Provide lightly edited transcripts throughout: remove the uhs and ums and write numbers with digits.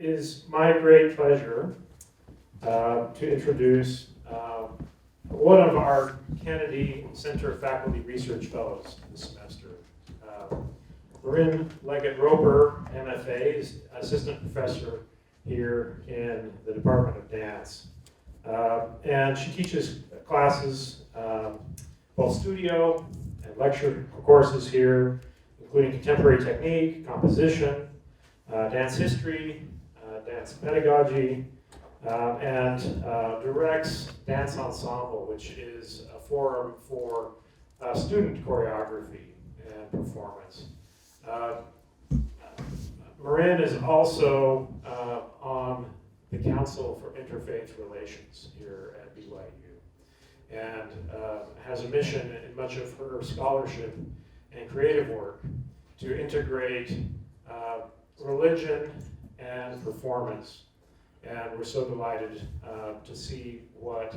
is my great pleasure to introduce one of our Kennedy Center Faculty Research Fellows this semester. Marin Leggat Roper, MFA, is Assistant Professor here in the Department of Dance. And she teaches classes, both studio and lecture courses here, including contemporary technique, composition, dance history, dance pedagogy, and directs DancEnsemble, which is a forum for student choreography and performance. Marin is also on the Council for Interfaith Relations here at BYU, and has a mission in much of her scholarship and creative work to integrate religion and performance. And we're so delighted to see what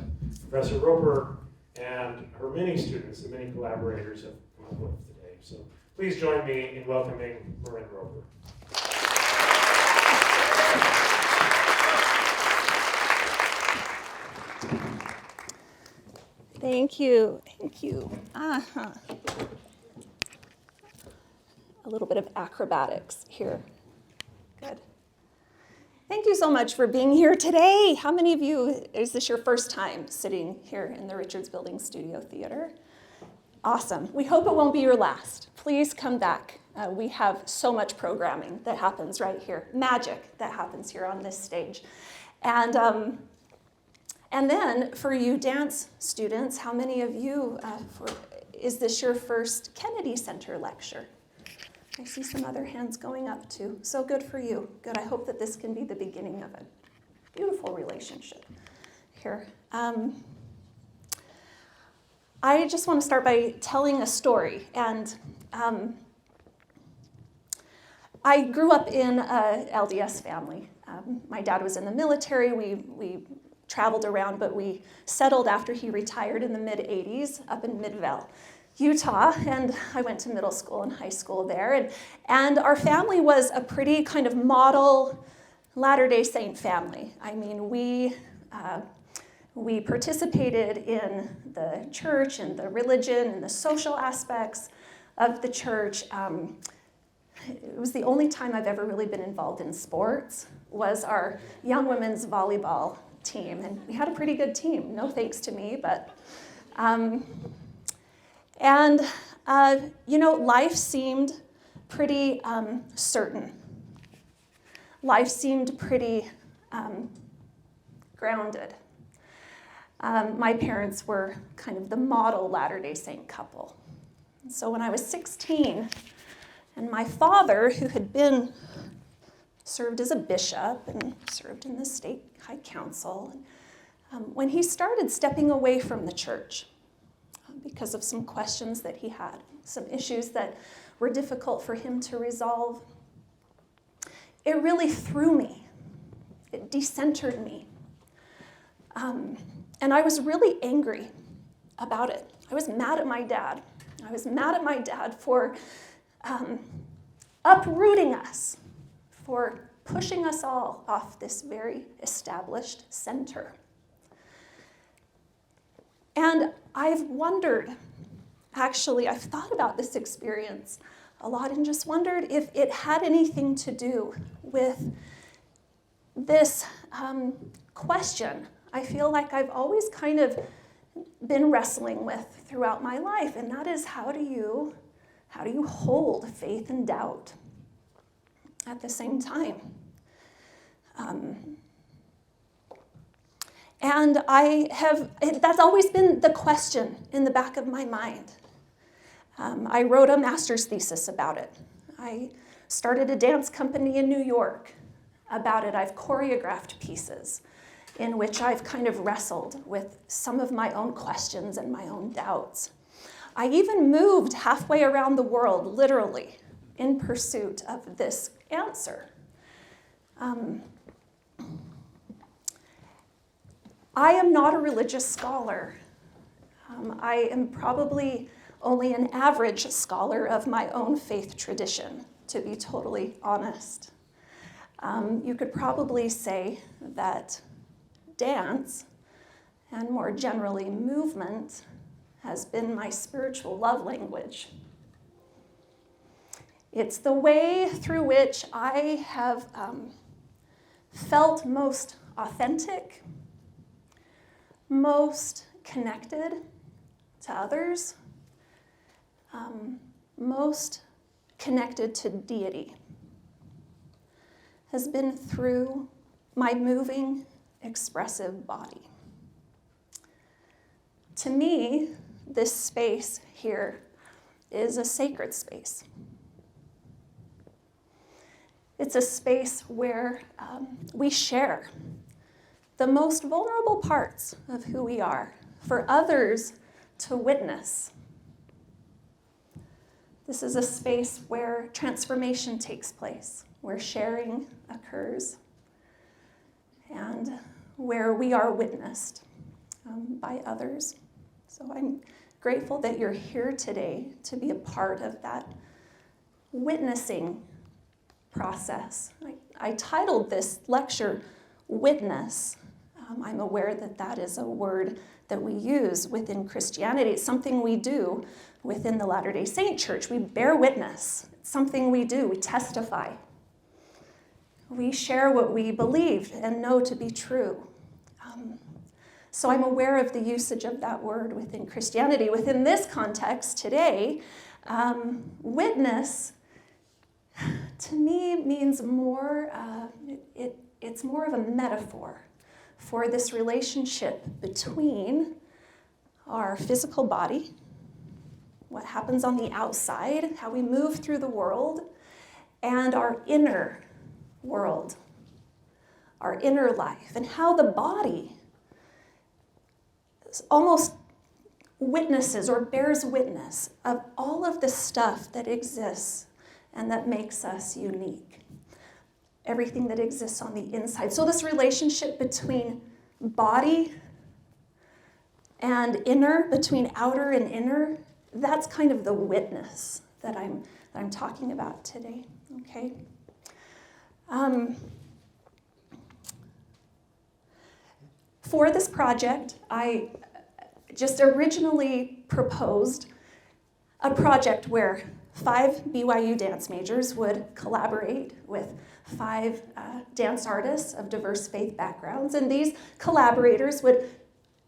Professor Roper and her many students, the many collaborators, have come up with today. So please join me in welcoming Marin Roper. Thank you. Thank you. A little bit of acrobatics here. Good. Thank you so much for being here today. How many of you, is this your first time sitting here in the Richards Building Studio Theater? Awesome. We hope it won't be your last. Please come back. We have so much programming that happens right here, magic that happens here on this stage. And then for you dance students, how many of you, is this your first Kennedy Center lecture? I see some other hands going up too. So good for you. Good. I hope that this can be the beginning of a beautiful relationship here. I just want to start by telling a story. And I grew up in a LDS family. My dad was in the military. We traveled around, but we settled after he retired in the mid-'80s up in Midvale, Utah, and I went to middle school and high school there. And our family was a pretty kind of model Latter-day Saint family. I mean, we participated in the church and the religion and the social aspects of the church. It was the only time I've ever really been involved in sports, was our young women's volleyball team. And we had a pretty good team, no thanks to me, but... life seemed pretty certain. Life seemed pretty grounded. My parents were kind of the model Latter-day Saint couple. So when I was 16, and my father, who had served as a bishop and served in the state high council, when he started stepping away from the church, because of some questions that he had, some issues that were difficult for him to resolve, it really threw me. It decentered me. And I was really angry about it. I was mad at my dad. I was mad at my dad for uprooting us, for pushing us all off this very established center. And I've wondered, actually, I've thought about this experience a lot and just wondered if it had anything to do with this question I feel like I've always kind of been wrestling with throughout my life, and that is how do you hold faith and doubt at the same time? And that's always been the question in the back of my mind. I wrote a master's thesis about it. I started a dance company in New York about it. I've choreographed pieces in which I've kind of wrestled with some of my own questions and my own doubts. I even moved halfway around the world, literally, in pursuit of this answer. I am not a religious scholar. I am probably only an average scholar of my own faith tradition, to be totally honest. you could probably say that dance, and more generally movement, has been my spiritual love language. It's the way through which I have felt most authentic, most connected to others, most connected to deity, has been through my moving, expressive body. To me, this space here is a sacred space. It's a space where we share the most vulnerable parts of who we are for others to witness. This is a space where transformation takes place, where sharing occurs, and where we are witnessed by others. So I'm grateful that you're here today to be a part of that witnessing process. I titled this lecture, Witness. I'm aware that that is a word that we use within Christianity. It's something we do within the Latter-day Saint Church. We bear witness. It's something we do. We testify. We share what we believe and know to be true. So I'm aware of the usage of that word within Christianity. Within this context today, witness to me means more, it's more of a metaphor for this relationship between our physical body, what happens on the outside, how we move through the world, and our inner world, our inner life, and how the body almost witnesses or bears witness of all of the stuff that exists and that makes us unique. Everything that exists on the inside. So this relationship between body and inner, between outer and inner, that's kind of the witness that I'm talking about today, okay? For this project, I just originally proposed a project where 5 BYU Dance Majors would collaborate with 5 dance artists of diverse faith backgrounds, and these collaborators would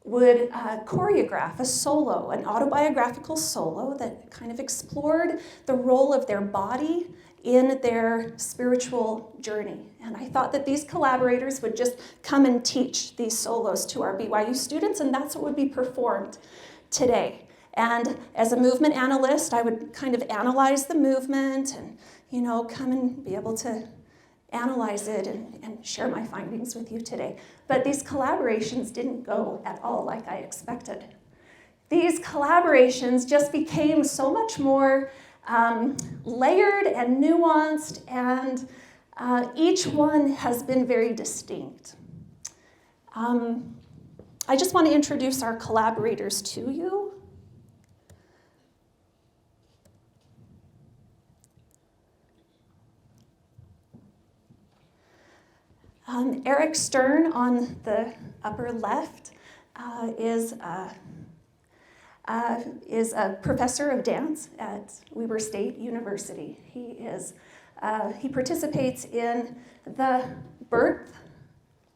choreograph a solo, an autobiographical solo that kind of explored the role of their body in their spiritual journey. And I thought that these collaborators would just come and teach these solos to our BYU students, and that's what would be performed today. And as a movement analyst, I would kind of analyze the movement and, come and be able to analyze it and share my findings with you today. But these collaborations didn't go at all like I expected. These collaborations just became so much more layered and nuanced, and each one has been very distinct. I just want to introduce our collaborators to you. Eric Stern on the upper left is a professor of dance at Weber State University. He participates in the Birth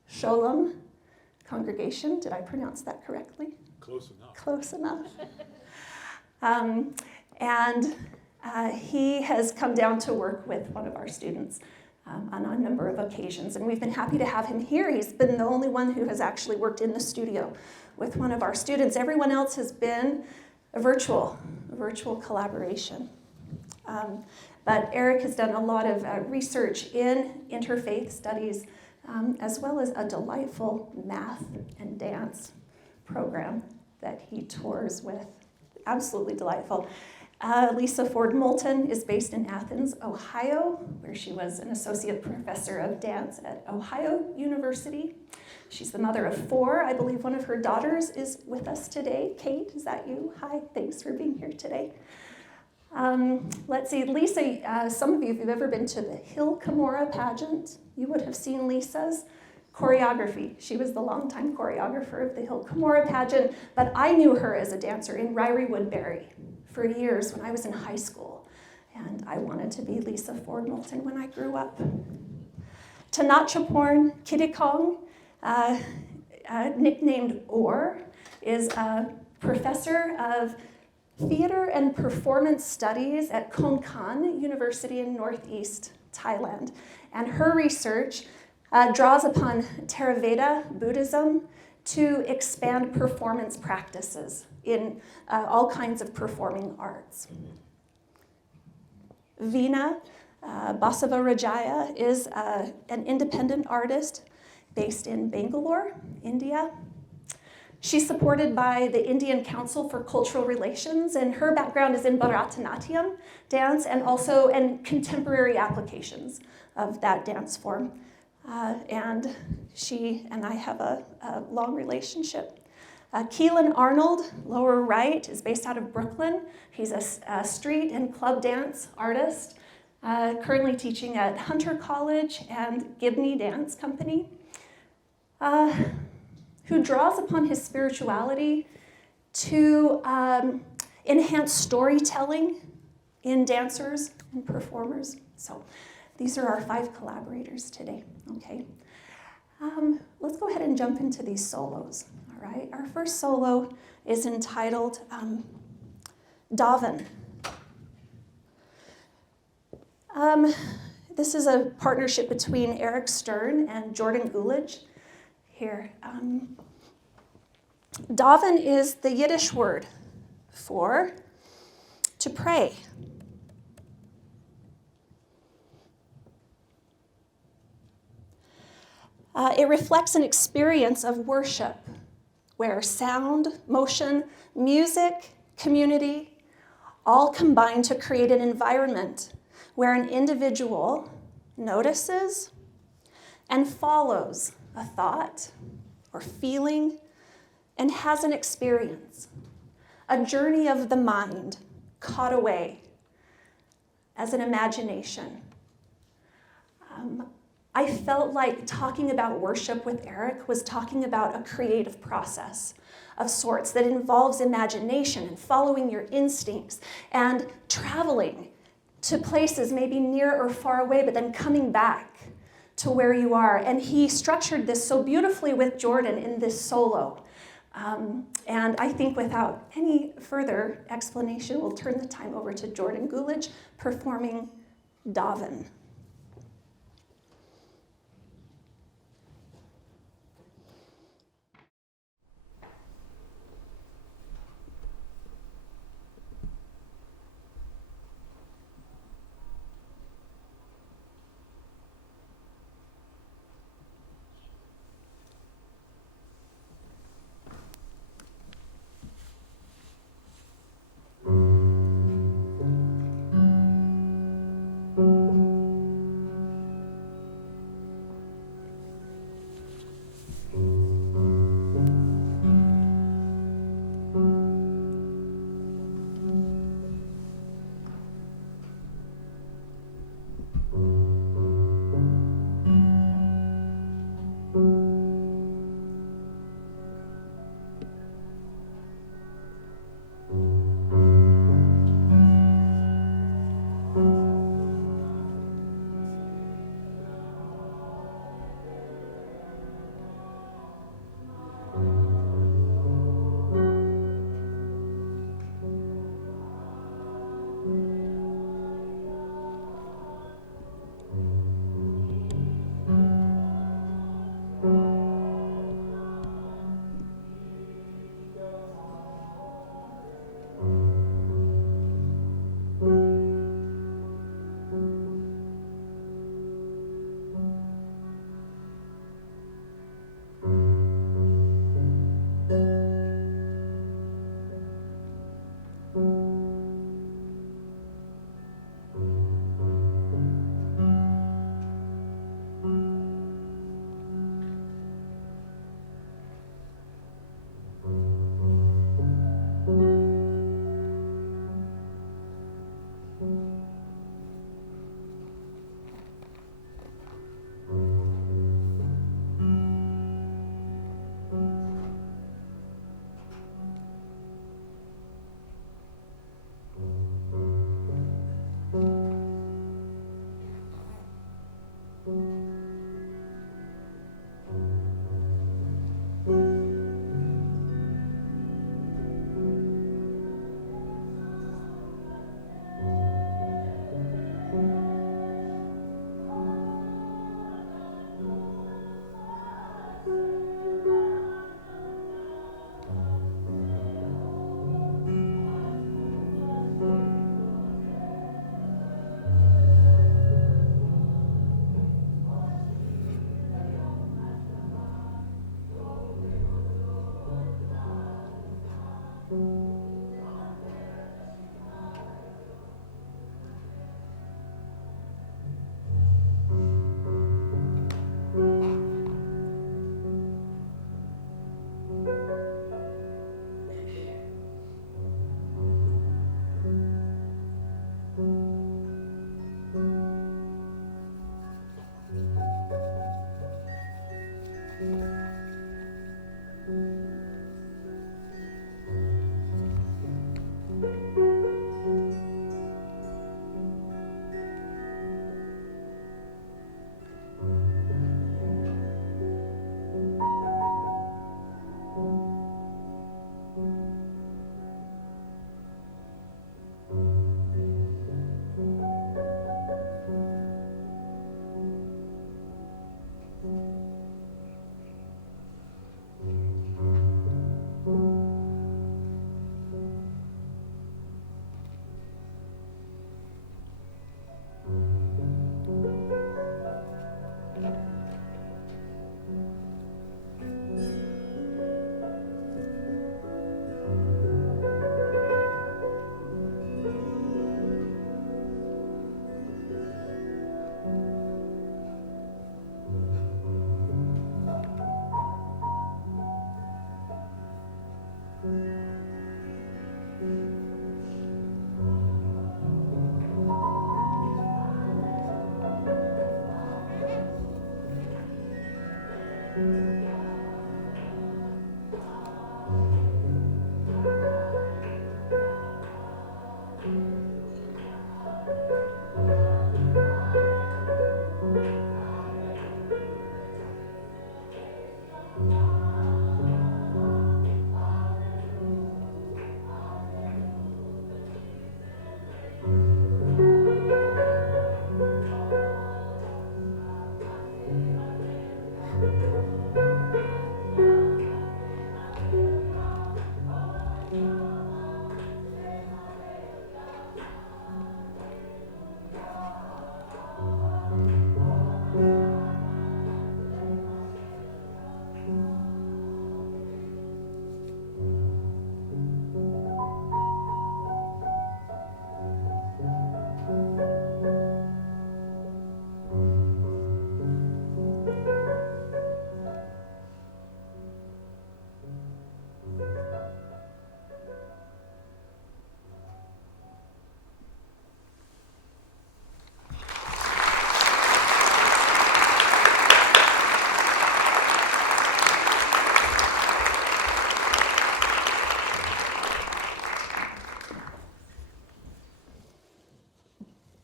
Sholem congregation. Did I pronounce that correctly? Close enough. Close enough. He has come down to work with one of our students on a number of occasions, and we've been happy to have him here. He's been the only one who has actually worked in the studio with one of our students. Everyone else has been a virtual collaboration. But Eric has done a lot of research in interfaith studies, as well as a delightful math and dance program that he tours with. Absolutely delightful. Lisa Ford Moulton is based in Athens, Ohio, where she was an associate professor of dance at Ohio University. She's the mother of 4. I believe one of her daughters is with us today. Kate, is that you? Hi, thanks for being here today. Let's see, Lisa, some of you, if you've ever been to the Hill Cumorah pageant, you would have seen Lisa's choreography. She was the longtime choreographer of the Hill Cumorah pageant, but I knew her as a dancer in Ryrie Woodbury for years when I was in high school, and I wanted to be Lisa Ford Moulton when I grew up. Tanatchaporn Kitikong, nicknamed Or, is a professor of theater and performance studies at Konkan University in Northeast Thailand. And her research draws upon Theravada Buddhism to expand performance practices in all kinds of performing arts. Veena Basavaraja is an independent artist based in Bangalore, India. She's supported by the Indian Council for Cultural Relations, and her background is in Bharatanatyam dance and also in contemporary applications of that dance form. And she and I have a long relationship. Keelan Arnold, lower right, is based out of Brooklyn. He's a street and club dance artist, currently teaching at Hunter College and Gibney Dance Company, who draws upon his spirituality to enhance storytelling in dancers and performers. So these are our 5 collaborators today, okay? Let's go ahead and jump into these solos, all right? Our first solo is entitled Daven. This is a partnership between Eric Stern and Jordan Gulich. Here, Daven is the Yiddish word for to pray. It reflects an experience of worship where sound, motion, music, community all combine to create an environment where an individual notices and follows a thought or feeling and has an experience, a journey of the mind caught away as an imagination. I felt like talking about worship with Eric was talking about a creative process of sorts that involves imagination and following your instincts and traveling to places maybe near or far away, but then coming back to where you are. And he structured this so beautifully with Jordan in this solo. And I think without any further explanation, we'll turn the time over to Jordan Gulich performing Daven.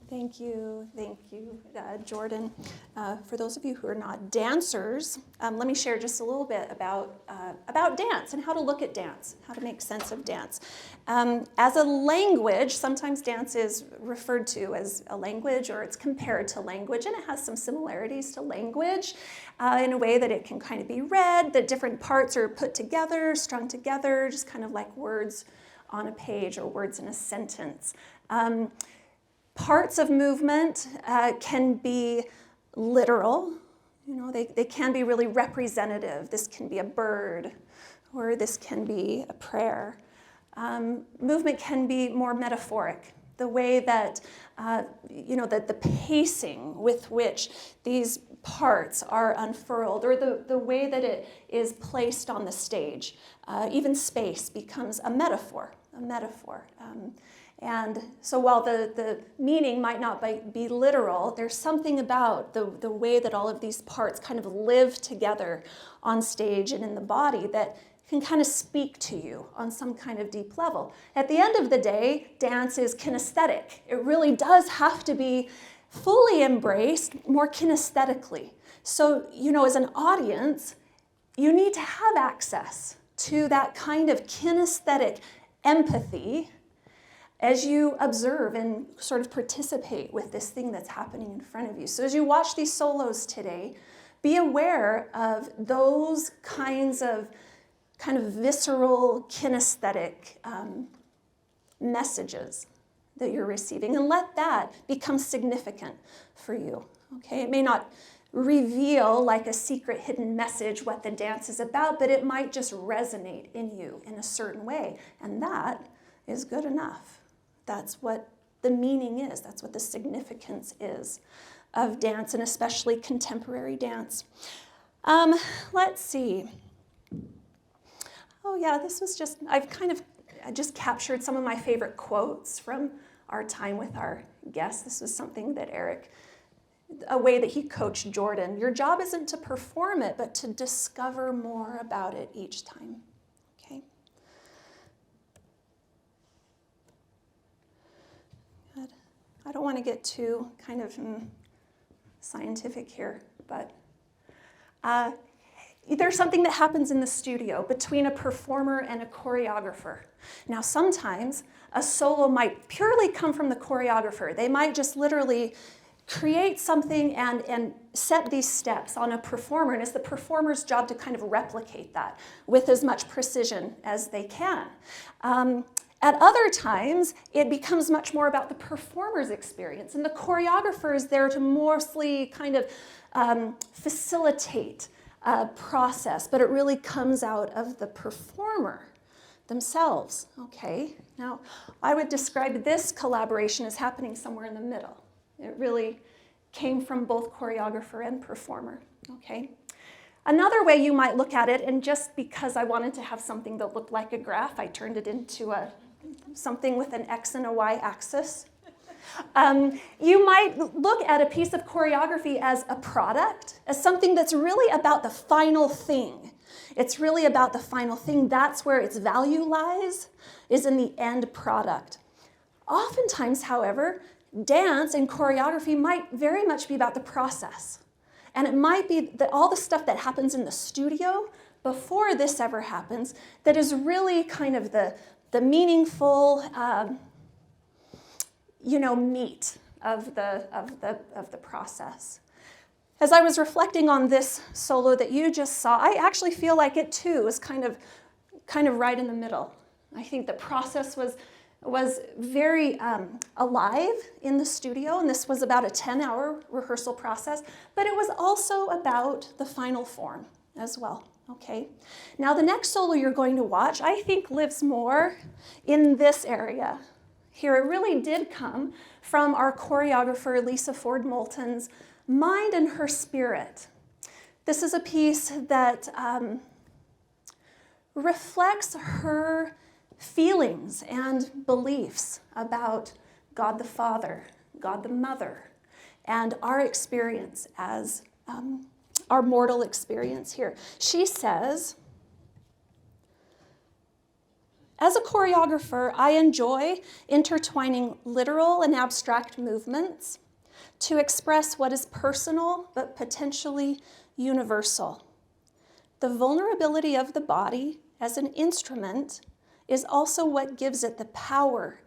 Thank you, Jordan. For those of you who are not dancers, let me share just a little bit about dance and how to look at dance, how to make sense of dance. As a language, sometimes dance is referred to as a language, or it's compared to language, and it has some similarities to language in a way that it can kind of be read, that different parts are put together, strung together, just kind of like words on a page or words in a sentence. Parts of movement can be literal, they can be really representative. This can be a bird, or this can be a prayer. Movement can be more metaphoric, the way that, that the pacing with which these parts are unfurled, or the way that it is placed on the stage. Even space becomes a metaphor. And so while the meaning might not be literal, there's something about the way that all of these parts kind of live together on stage and in the body that can kind of speak to you on some kind of deep level. At the end of the day, dance is kinesthetic. It really does have to be fully embraced more kinesthetically. So, as an audience, you need to have access to that kind of kinesthetic empathy as you observe and sort of participate with this thing that's happening in front of you. So as you watch these solos today, be aware of those kinds of kind of visceral, kinesthetic messages that you're receiving, and let that become significant for you, okay? It may not reveal like a secret hidden message what the dance is about, but it might just resonate in you in a certain way, and that is good enough. That's what the meaning is. That's what the significance is of dance, and especially contemporary dance. Let's see. Oh yeah, this was just, I just captured some of my favorite quotes from our time with our guests. This was something that Eric, a way that he coached Jordan. Your job isn't to perform it, but to discover more about it each time. I don't want to get too kind of scientific here, but there's something that happens in the studio between a performer and a choreographer. Now, sometimes a solo might purely come from the choreographer. They might just literally create something and set these steps on a performer, and it's the performer's job to kind of replicate that with as much precision as they can. At other times, it becomes much more about the performer's experience, and the choreographer is there to mostly kind of facilitate a process, but it really comes out of the performer themselves, okay? Now, I would describe this collaboration as happening somewhere in the middle. It really came from both choreographer and performer, okay? Another way you might look at it, and just because I wanted to have something that looked like a graph, I turned it into something with an X and a Y axis. You might look at a piece of choreography as a product, as something that's really about the final thing. It's really about the final thing. That's where its value lies, is in the end product. Oftentimes, however, dance and choreography might very much be about the process. And it might be that all the stuff that happens in the studio before this ever happens that is really kind of the meaningful, meat of the process. As I was reflecting on this solo that you just saw, I actually feel like it too is kind of right in the middle. I think the process was very alive in the studio, and this was about a 10-hour rehearsal process, but it was also about the final form as well. Okay. Now the next solo you're going to watch, I think, lives more in this area. Here, it really did come from our choreographer Lisa Ford Moulton's mind and her spirit. This is a piece that reflects her feelings and beliefs about God the Father, God the Mother, and our experience as our mortal experience here. She says, as a choreographer, I enjoy intertwining literal and abstract movements to express what is personal but potentially universal. The vulnerability of the body as an instrument is also what gives it the power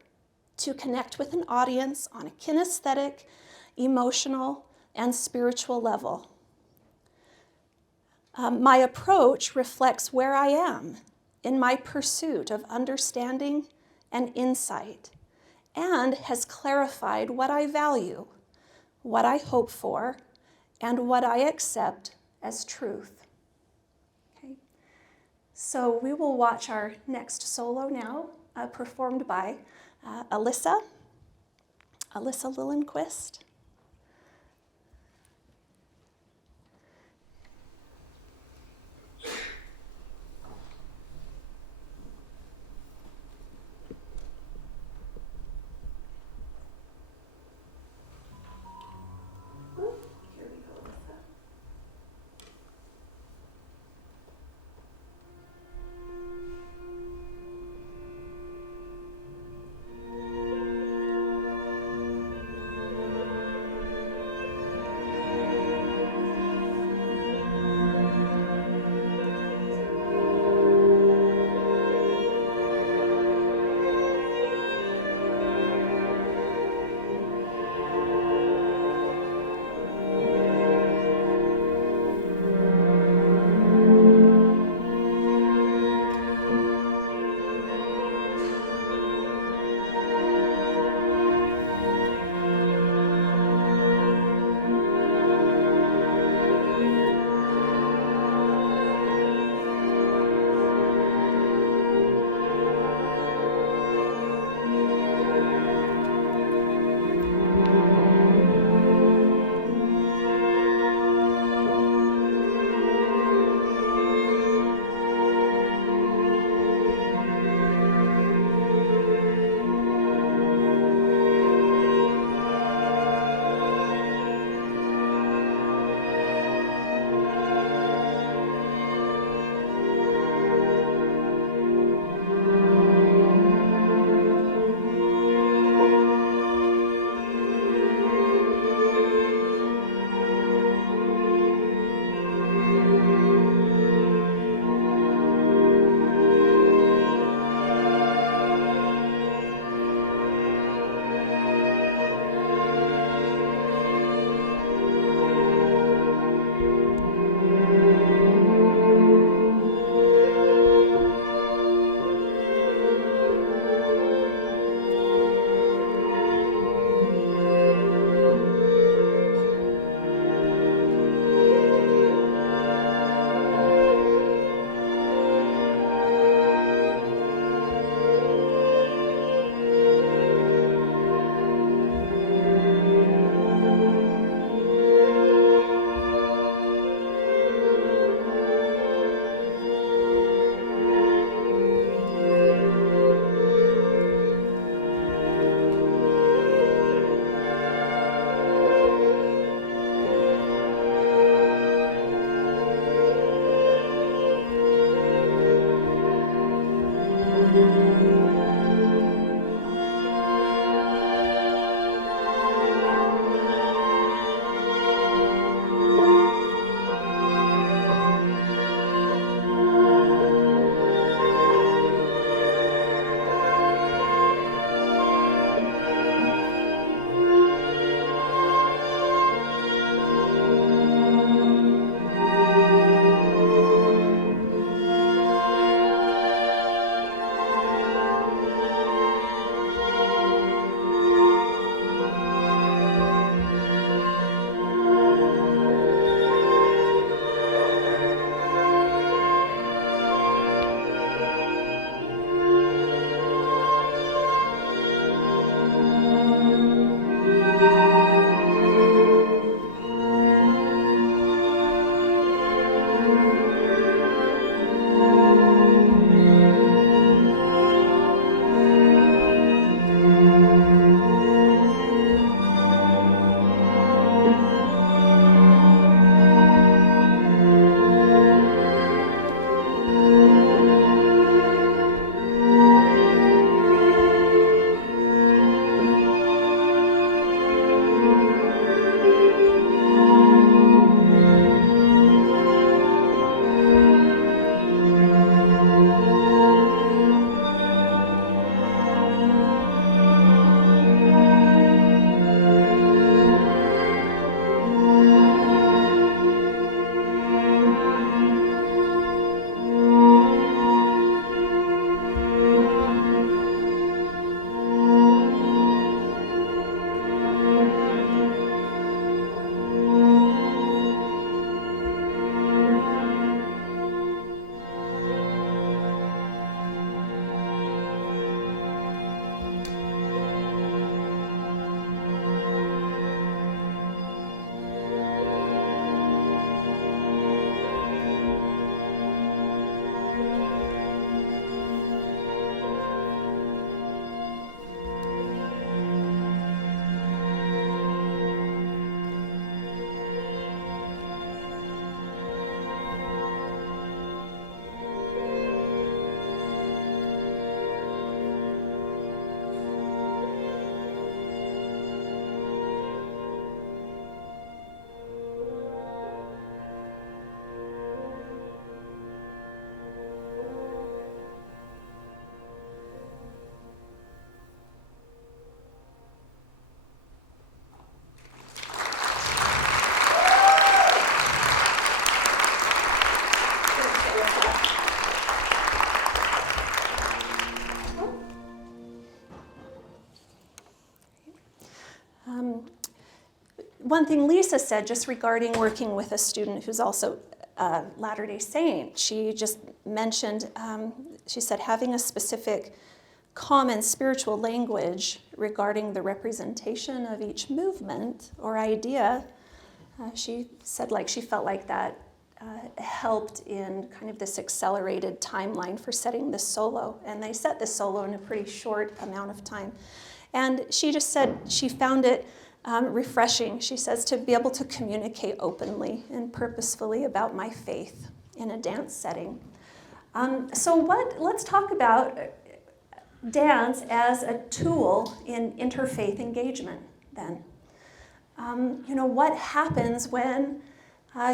to connect with an audience on a kinesthetic, emotional, and spiritual level. My approach reflects where I am in my pursuit of understanding and insight, and has clarified what I value, what I hope for, and what I accept as truth. Okay. So we will watch our next solo now, performed by Alyssa Lillenquist. one thing Lisa said just regarding working with a student who's also a Latter-day Saint, she just mentioned, she said having a specific common spiritual language regarding the representation of each movement or idea, she said like she felt like that helped in kind of this accelerated timeline for setting this solo. And they set this solo in a pretty short amount of time. And she just said she found it refreshing, she says, to be able to communicate openly and purposefully about my faith in a dance setting. Let's talk about dance as a tool in interfaith engagement then. What happens when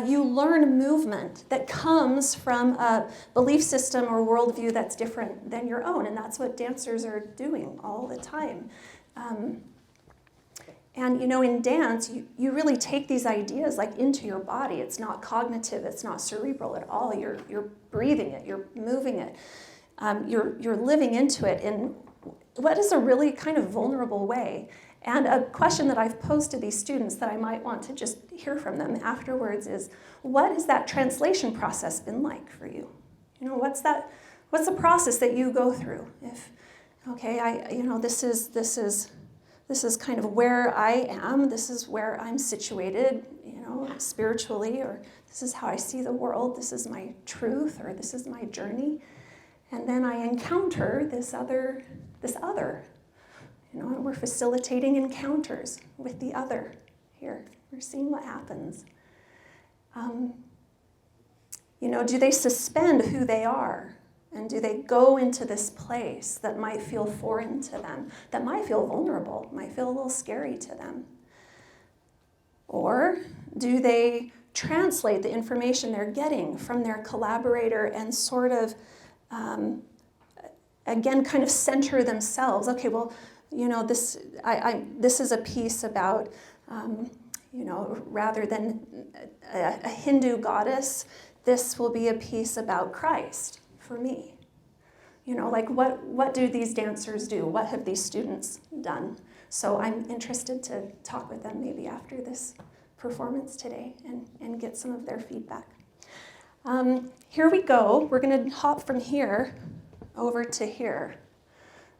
you learn a movement that comes from a belief system or worldview that's different than your own, and that's what dancers are doing all the time. In dance, you really take these ideas like into your body. It's not cognitive, it's not cerebral at all. You're breathing it, you're moving it, you're living into it in what is a really kind of vulnerable way. And a question that I've posed to these students that I might want to just hear from them afterwards is, what has that translation process been like for you? What's the process that you go through? If, okay, this is kind of where I am, this is where I'm situated, spiritually, or this is how I see the world, this is my truth, or this is my journey. And then I encounter this other. And we're facilitating encounters with the other here. We're seeing what happens. Do they suspend who they are? And do they go into this place that might feel foreign to them, that might feel vulnerable, might feel a little scary to them? Or do they translate the information they're getting from their collaborator and sort of, again, kind of center themselves? Okay, well, this is a piece about, rather than a Hindu goddess, this will be a piece about Christ for me. What do these dancers do? What have these students done? So I'm interested to talk with them maybe after this performance today and get some of their feedback. Here we go. We're going to hop from here over to here.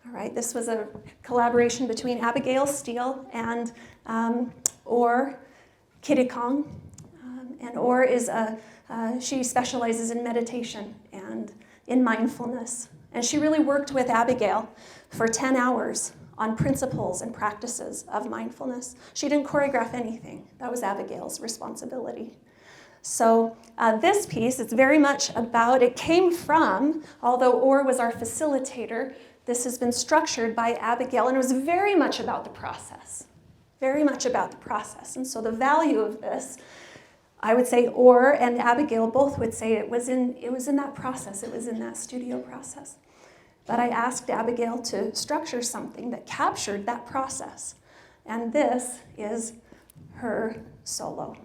All right, this was a collaboration between Abigail Steele and Or Kidikong. And Or is she specializes in meditation and in mindfulness. And she really worked with Abigail for 10 hours on principles and practices of mindfulness. She didn't choreograph anything. That was Abigail's responsibility. So this piece, it's very much about, it came from, although Or was our facilitator, this has been structured by Abigail, and it was very much about the process. Very much about the process. And so the value of this, I would say Or and Abigail both would say it was in that process, it was in that studio process. But I asked Abigail to structure something that captured that process. And this is her solo.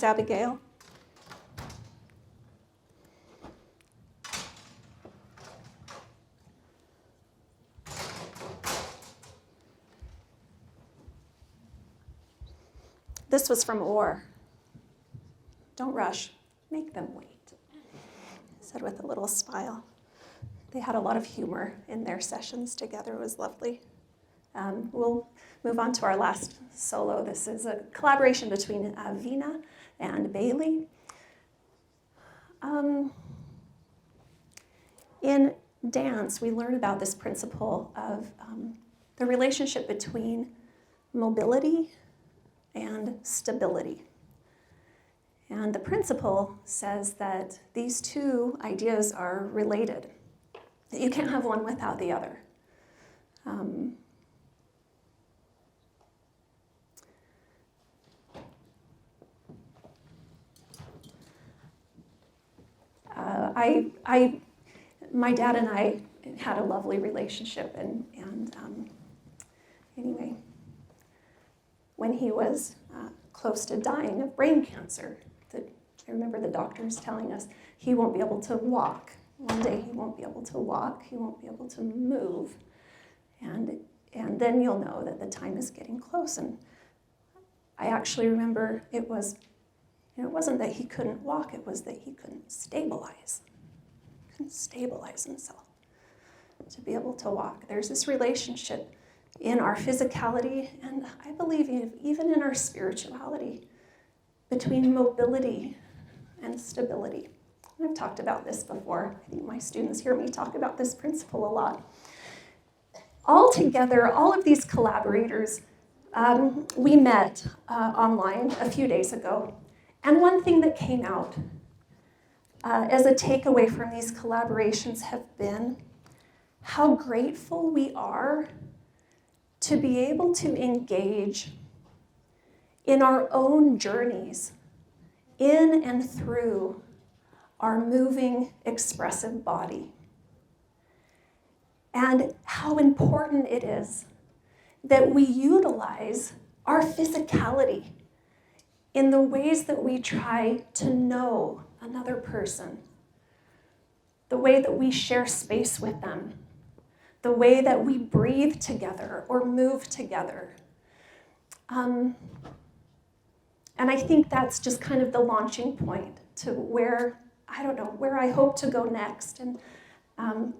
Miss Abigail. This was from Orr. Don't rush, make them wait, said with a little smile. They had a lot of humor in their sessions together. It was lovely. We'll move on to our last solo. This is a collaboration between Vina and Bailey. In dance, we learn about this principle of the relationship between mobility and stability. And the principle says that these two ideas are related, that you can't have one without the other. My dad and I had a lovely relationship, and anyway, when he was close to dying of brain cancer, I remember the doctors telling us he won't be able to walk. One day he won't be able to walk, he won't be able to move, and then you'll know that the time is getting close. And I actually remember it wasn't that he couldn't walk, it was that he couldn't stabilize. Couldn't stabilize himself to be able to walk. There's this relationship in our physicality, and I believe even in our spirituality, between mobility and stability. I've talked about this before. I think my students hear me talk about this principle a lot. All together, all of these collaborators, we met online a few days ago. And one thing that came out as a takeaway from these collaborations have been how grateful we are to be able to engage in our own journeys, in and through our moving, expressive body. And how important it is that we utilize our physicality in the ways that we try to know another person, the way that we share space with them, the way that we breathe together or move together. And I think that's just kind of the launching point to where I hope to go next, and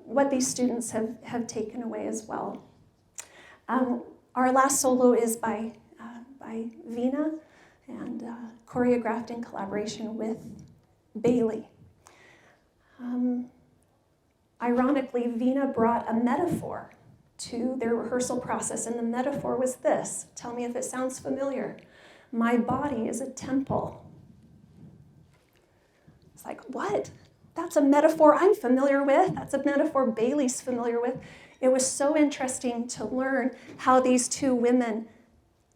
what these students have taken away as well. Our last solo is by Vina, and choreographed in collaboration with Bailey. Ironically, Vina brought a metaphor to their rehearsal process, and the metaphor was this. Tell me if it sounds familiar. My body is a temple. It's like, what? That's a metaphor I'm familiar with. That's a metaphor Bailey's familiar with. It was so interesting to learn how these two women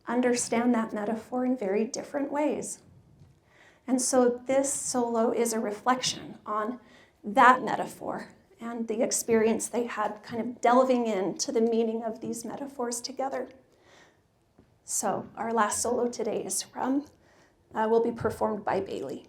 understand that metaphor in very different ways. And so this solo is a reflection on that metaphor and the experience they had kind of delving into the meaning of these metaphors together. So our last solo today will be performed by Bailey.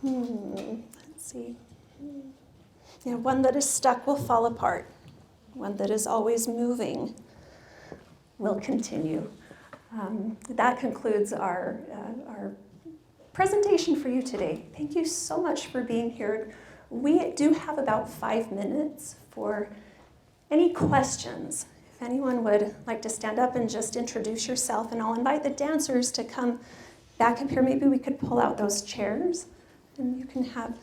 Let's see. Yeah, one that is stuck will fall apart. One that is always moving will continue. That concludes our presentation for you today. Thank you so much for being here. We do have about 5 minutes for any questions. If anyone would like to stand up and just introduce yourself, and I'll invite the dancers to come back up here. Maybe we could pull out those chairs and you can have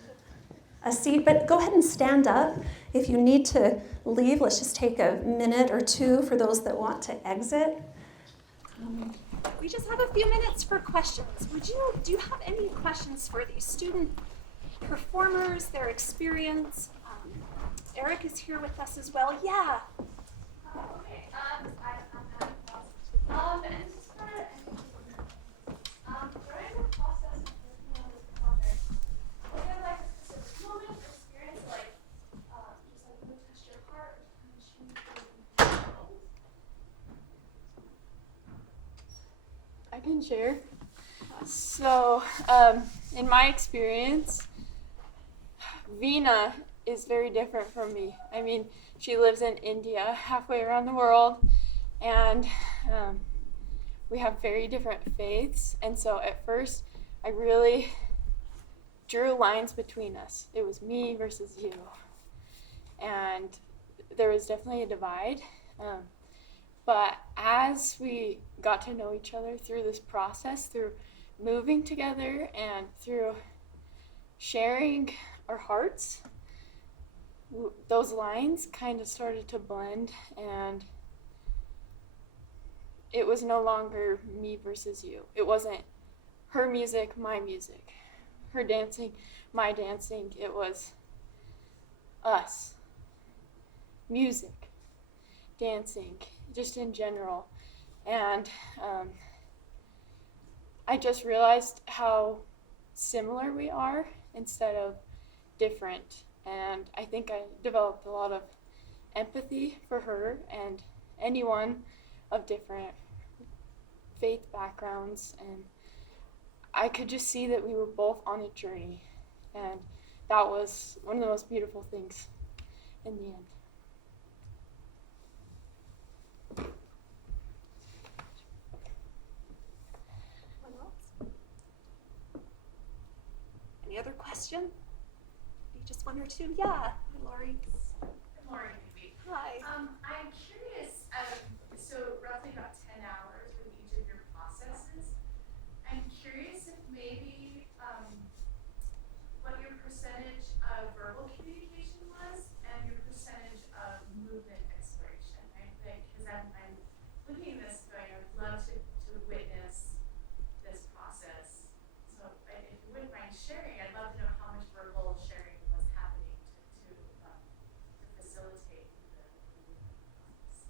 a seat, but go ahead and stand up. If you need to leave, let's just take a minute or two for those that want to exit. We just have a few minutes for questions. Do you have any questions for these student performers, their experience? Eric is here with us as well. Yeah. Okay. And this is for during the process of working on this project, was there like a specific moment or experience, like just like really touched your heart or touched you? I can share. So, in my experience, Veena is very different from me. I mean, she lives in India, halfway around the world, and we have very different faiths. And so at first, I really drew lines between us. It was me versus you. And there was definitely a divide. But as we got to know each other through this process, through moving together and through sharing our hearts, those lines kind of started to blend, and it was no longer me versus you. It wasn't her music, my music, her dancing, my dancing. It was us. Music, dancing, just in general. And I just realized how similar we are instead of different. And I think I developed a lot of empathy for her and anyone of different faith backgrounds. And I could just see that we were both on a journey, and that was one of the most beautiful things in the end. Anyone else? Any other question? Maybe just one or two? Yeah. Hi, Lori. Good morning, Amy. Hi. I'm curious, so roughly about 10 hours with each of your processes. I'm curious if maybe what your percentage of verbal communication was and your percentage of movement exploration. I think, because I'm looking at this going, I would love to witness this process. So if you wouldn't mind sharing, I'd love to know how much verbal sharing was happening to facilitate the movement process.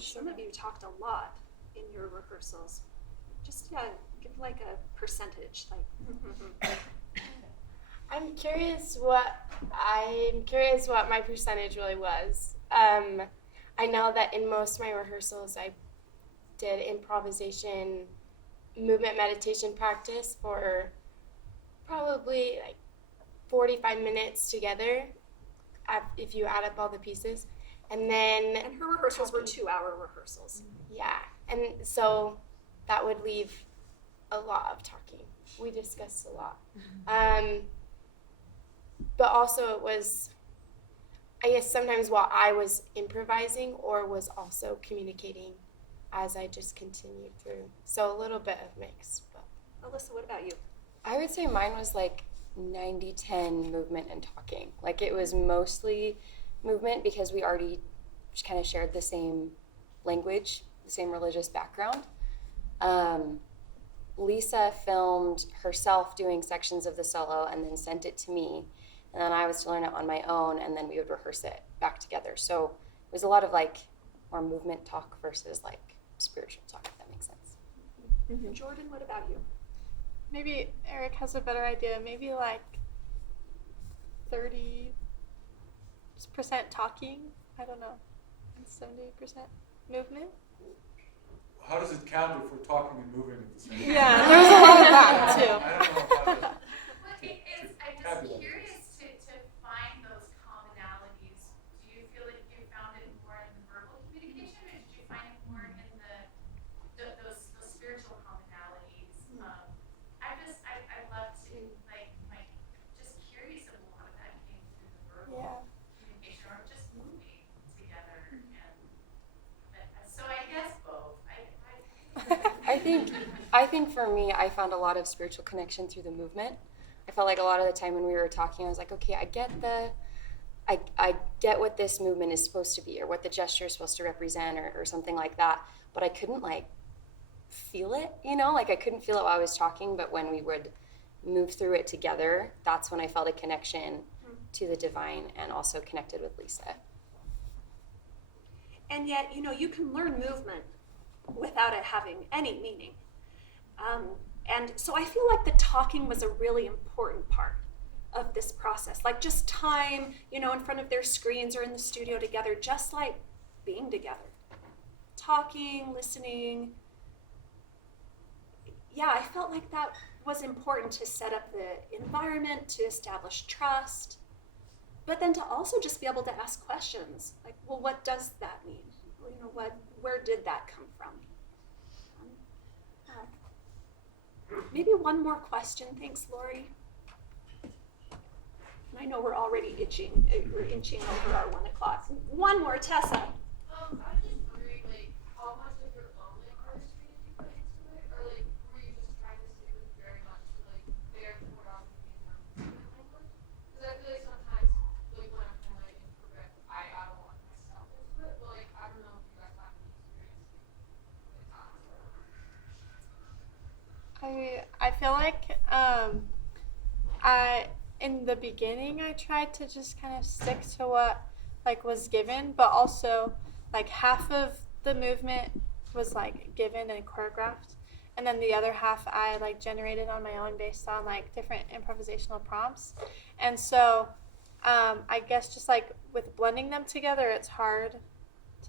Some of you talked a lot in your rehearsals. Just give like a percentage, like. I'm curious what my percentage really was. I know that in most of my rehearsals I did improvisation, movement meditation practice for probably like 45 minutes together, if you add up all the pieces. And then And her rehearsals were 2-hour rehearsals. yeah, and so that would leave a lot of talking. We discussed a lot. But also it was, I guess sometimes while I was improvising or was also communicating as I just continued through. So a little bit of mix. But Alyssa, what about you? I would say mine was like 90-10 movement and talking. Like it was mostly movement because we already kind of shared the same language, the same religious background. Lisa filmed herself doing sections of the solo and then sent it to me. And then I was to learn it on my own, and then we would rehearse it back together. So it was a lot of like more movement talk versus like spiritual talk, if that makes sense. Mm-hmm. Jordan, what about you? Maybe Eric has a better idea. Maybe like 30% talking. I don't know. And 70% movement. How does it count if we're talking and moving at the same time? Yeah, there was a lot of that too. I don't know how to. I'm just curious to find those commonalities. Do you feel like you found it more in the verbal communication, or did you find it more in those spiritual commonalities? I love to just curious if a lot of that came through the verbal communication or just moving together. So I guess both. I think for me, I found a lot of spiritual connection through the movement. I felt like a lot of the time when we were talking, I was like, okay, I get what this movement is supposed to be or what the gesture is supposed to represent or something like that, but I couldn't like feel it, like I couldn't feel it while I was talking, but when we would move through it together, that's when I felt a connection to the divine and also connected with Lisa. And yet, you can learn movement without it having any meaning. And so I feel like the talking was a really important part of this process. Like just time, in front of their screens or in the studio together, just like being together. Talking, listening. Yeah, I felt like that was important to set up the environment, to establish trust, but then to also just be able to ask questions. Like, well, what does that mean? Where did that come from? Maybe one more question. Thanks, Lori. And I know we're already inching over our 1 o'clock. One more, Tessa. I was just wondering, how much of your own artistry did you put into it, or were you just trying to stick with very much their choreography and language? Because I feel like sometimes, when I'm kind of imperfect, I add a lot of myself into it, but I don't know if you guys have any experience with that. I feel like in the beginning I tried to just kind of stick to what was given, but also half of the movement was given and choreographed, and then the other half I generated on my own based on different improvisational prompts. And so I guess just with blending them together, it's hard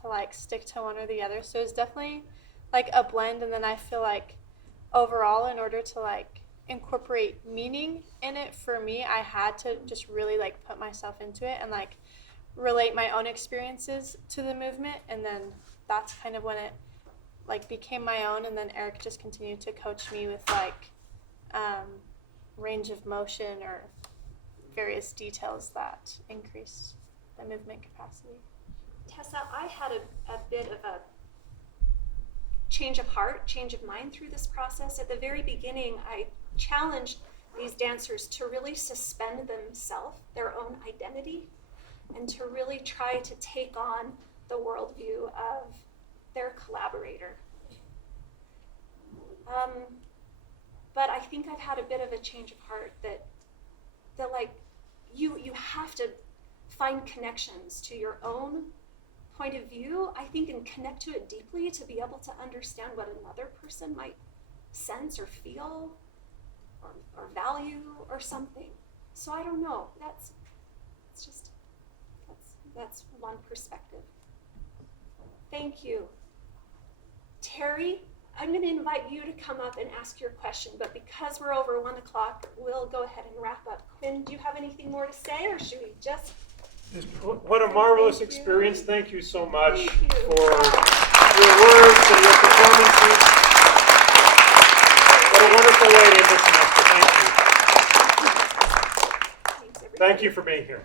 to stick to one or the other. So it's definitely a blend, and then I feel overall, in order to like incorporate meaning in it for me, I had to just really like put myself into it and like relate my own experiences to the movement. And then that's kind of when it like became my own. And then Eric just continued to coach me with like range of motion or various details that increase the movement capacity. Tessa, I had a bit of a change of heart, change of mind through this process. At the very beginning, I challenged these dancers to really suspend themselves, their own identity, and to really try to take on the worldview of their collaborator. But I think I've had a bit of a change of heart that like you have to find connections to your own point of view, I think, and connect to it deeply to be able to understand what another person might sense or feel or value or something. So I don't know. That's one perspective. Thank you. Terry, I'm going to invite you to come up and ask your question, but because we're over 1 o'clock, we'll go ahead and wrap up. Quinn, do you have anything more to say, or should we just? What a marvelous Thank you. experience. Thank you so much Thank you. for your words and your performances. What a wonderful way to end the semester. Thank you. Thanks, everybody. Thank you for being here.